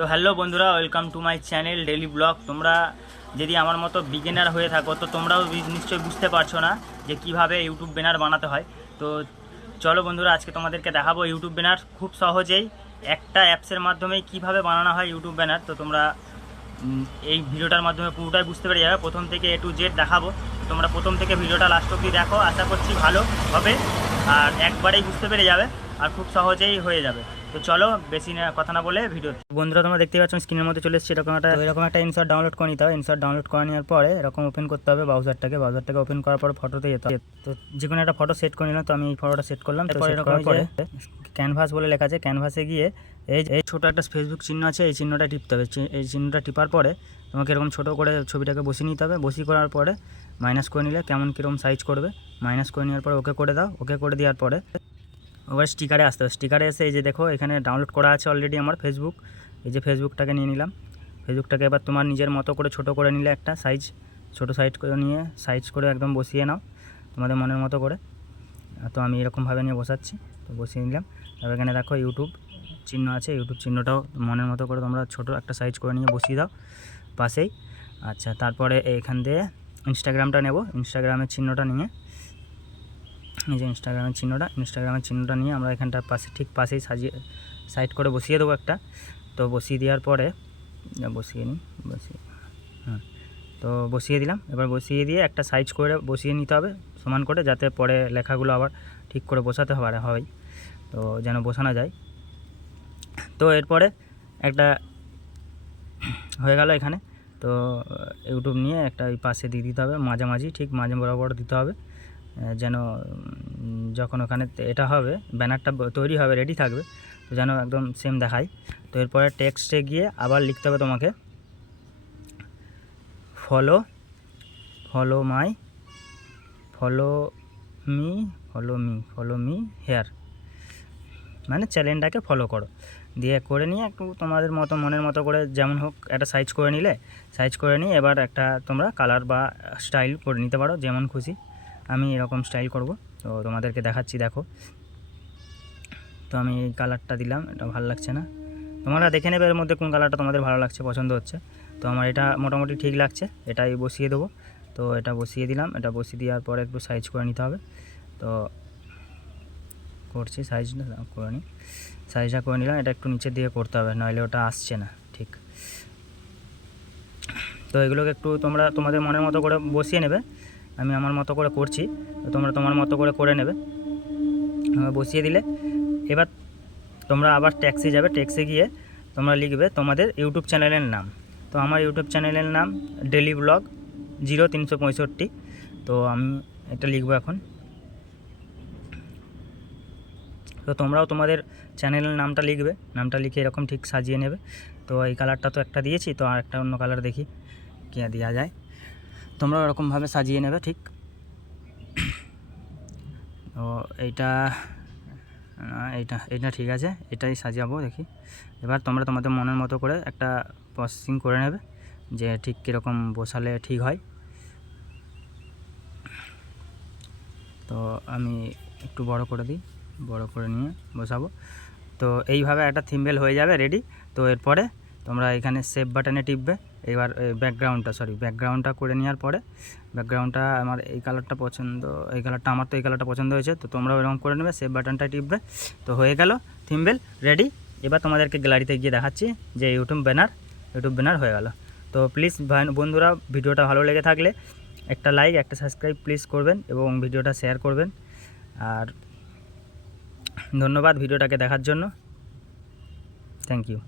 তো হ্যালো বন্ধুরা, welcome to my channel daily blog. তোমরা যদি আমার মতো বিগিনার হয়ে থাকো তো তোমরাও নিশ্চয়ই বুঝতে পারছো না যে কিভাবে ইউটিউব ব্যানার বানাতে হয়। তো চলো বন্ধুরা, আজকে তোমাদেরকে দেখাবো ইউটিউব ব্যানার খুব সহজেই একটা অ্যাপসের মাধ্যমে কিভাবে বানানো হয় ইউটিউব ব্যানার। তো তোমরা এই ভিডিওটার মাধ্যমে পুরোটাই বুঝতে পেরে যাবে, প্রথম থেকে A to Z দেখাবো। তোমরা প্রথম থেকে ভিডিওটা লাস্ট অবধি দেখো, আশা করছি ভালো হবে আর একবারেই বুঝতে পেরে যাবে আর খুব সহজেই হয়ে যাবে। তো চলো বেশি না কথা না বলে ভিডিও। বন্ধুরা তোমরা দেখতে পাচ্ছ স্ক্রিনের মধ্যে চলে এসেছে এরকম একটা ইনসার্ট ডাউনলোড করে নিতে হবে। ইনসার্ট ডাউনলোড করে নেওয়ার পরে এরকম ওপেন করতে হবে ব্রাউজারটাকে ওপেন করার পর ফটোতে যেতে হবে। তো যে কোনো একটা ফটো সেট করে নিলাম, তো আমি এই ফটোটা সেট করলাম। এরপরে এরকম ক্যানভাস বলে লেখা আছে, ক্যানভাসে গিয়ে এই ছোটো একটা ফেসবুক চিহ্ন আছে, এই চিহ্নটা টিপতে হবে। এই চিহ্নটা টিপার পরে তোমাকে এরকম ছোটো করে ছবিটাকে বসিয়ে নিতে হবে। বসিয়ে করার পরে মাইনাস করে নিলে কেমন কীরকম সাইজ করবে, মাইনাস করে নেওয়ার পরে ওকে করে দাও। ওকে করে দেওয়ার পরে ওবার স্টিকারে আসতে হবে। স্টিকারে এসে এই যে দেখো এখানে ডাউনলোড করা আছে অলরেডি আমার ফেসবুক। এই যে ফেসবুকটাকে নিয়ে নিলাম। ফেসবুকটাকে এবার তোমার নিজের মতো করে ছোটো করে নিলে, একটা সাইজ ছোটো সাইজ করে নিয়ে সাইজ করে একদম বসিয়ে নাও তোমাদের মনের মতো করে। তো আমি এরকমভাবে নিয়ে বসাচ্ছি, তো বসিয়ে নিলাম। এবার এখানে দেখো ইউটিউব চিহ্ন আছে, ইউটিউব চিহ্নটাও মনের মতো করে তোমরা ছোটো একটা সাইজ করে নিয়ে বসিয়ে দাও পাশেই। আচ্ছা, তারপরে এখান দিয়ে ইনস্টাগ্রামটা নেব। ইনস্টাগ্রামের চিহ্নটা নিয়ে এই যে ইনস্টাগ্রামের চিহ্নটা নিয়ে আমরা এখানটার পাশে ঠিক পাশেই সাজিয়ে সাইড করে বসিয়ে দেবো একটা। তো বসিয়ে দেওয়ার পরে তো বসিয়ে দিলাম। এবার বসিয়ে দিয়ে একটা সাইজ করে বসিয়ে নিতে হবে সমান করে, যাতে পরে লেখাগুলো আবার ঠিক করে বসাতে হয়, তো যেন বসানো যায়। তো এরপরে একটা হয়ে গেল এখানে। তো ইউটিউব নিয়ে একটা ওই পাশে দিয়ে দিতে হবে, মাঝামাঝি ঠিক মাঝে বরাবর দিতে হবে, যেন যখন ওখানে এটা হবে ব্যানারটা তৈরি হবে রেডি থাকবে, তো যেন একদম সেম দেখায়। তো এরপরে টেক্সটে গিয়ে আবার লিখতে হবে তোমাকে ফলো মি হেয়ার, মানে চ্যানেলটাকে ফলো করো। দিয়ে করে নিয়ে একটু তোমাদের মতো মনের মতো করে যেমন হোক একটা সাইজ করে নিয়ে এবার একটা তোমরা কালার বা স্টাইল করে নিতে পারো যেমন খুশি। আমি এরকম স্টাইল করব, তো তোমাদেরকে দেখাচ্ছি দেখো। তো আমি এই কালারটা দিলাম, এটা ভালো লাগছে না, তোমরা দেখে নেবে এর মধ্যে কোন কালারটা তোমাদের ভালো লাগছে, পছন্দ হচ্ছে। তো আমার এটা মোটামুটি ঠিক লাগছে, এটাই বসিয়ে দেবো। তো এটা বসিয়ে দিলাম, এটা বসিয়ে দেওয়ার পরে একটু সাইজ করে নিতে হবে। তো করছি সাইজটা করে নিলাম। এটা একটু নিচের দিকে করতে হবে, নইলে ওটা আসছে না ঠিক। তো এগুলোকে একটু তোমরা তোমাদের মনের মতো করে বসিয়ে নেবে। আমি আমার মতো করে করছি, তো তোমরা তোমার মতো করে নেবে। বসিয়ে দিলে এবার তোমরা আবার ট্যাক্সে যাবে। ট্যাক্সে গিয়ে তোমরা লিখবে তোমাদের ইউটিউব চ্যানেলের নাম। তো আমার ইউটিউব চ্যানেলের নাম ডেলি ব্লগ 0365। তো আমি এটা লিখবো এখন। তো তোমরাও তোমাদের চ্যানেলের নামটা লিখবে, নামটা লিখে এরকম ঠিক সাজিয়ে নেবে। তো এই কালারটা তো একটা দিয়েছি, তো আর একটা অন্য কালার দেখি কী দেওয়া যায়। তোমরাও এরকমভাবে সাজিয়ে নেবে ঠিক। তো এইটা ঠিক আছে, এটাই সাজাবো দেখি। এবার তোমরা তোমাদের মনের মতো করে একটা প্রসেসিং করে নেবে যে ঠিক কীরকম বসালে ঠিক হয়। তো আমি একটু বড় করে দিই, বড় করে নিয়ে বসাবো। তো এইভাবে একটা থিম্বেল হয়ে যাবে রেডি। তো এরপরে তোমরা এখানে সেভ বাটনে টিপবে। এবার ব্যাকগ্রাউন্ডটা করে নেওয়ার পরে, ব্যাকগ্রাউন্ডটা আমার এই কালারটা আমার তো এই কালারটা পছন্দ হয়েছে, তো তোমরাও এরকম করে নেবে, সেভ বাটনটা টিপবে। তো হয়ে গেল থিম্বেল রেডি। এবার তোমাদেরকে গ্যালারিতে গিয়ে দেখাচ্ছি যে ইউটিউব ব্যানার হয়ে গেল। তো প্লিজ বন্ধুরা, ভিডিওটা ভালো লেগে থাকলে একটা লাইক একটা সাবস্ক্রাইব প্লিজ করবেন এবং ভিডিওটা শেয়ার করবেন। আর ধন্যবাদ ভিডিওটাকে দেখার জন্য, থ্যাংক ইউ।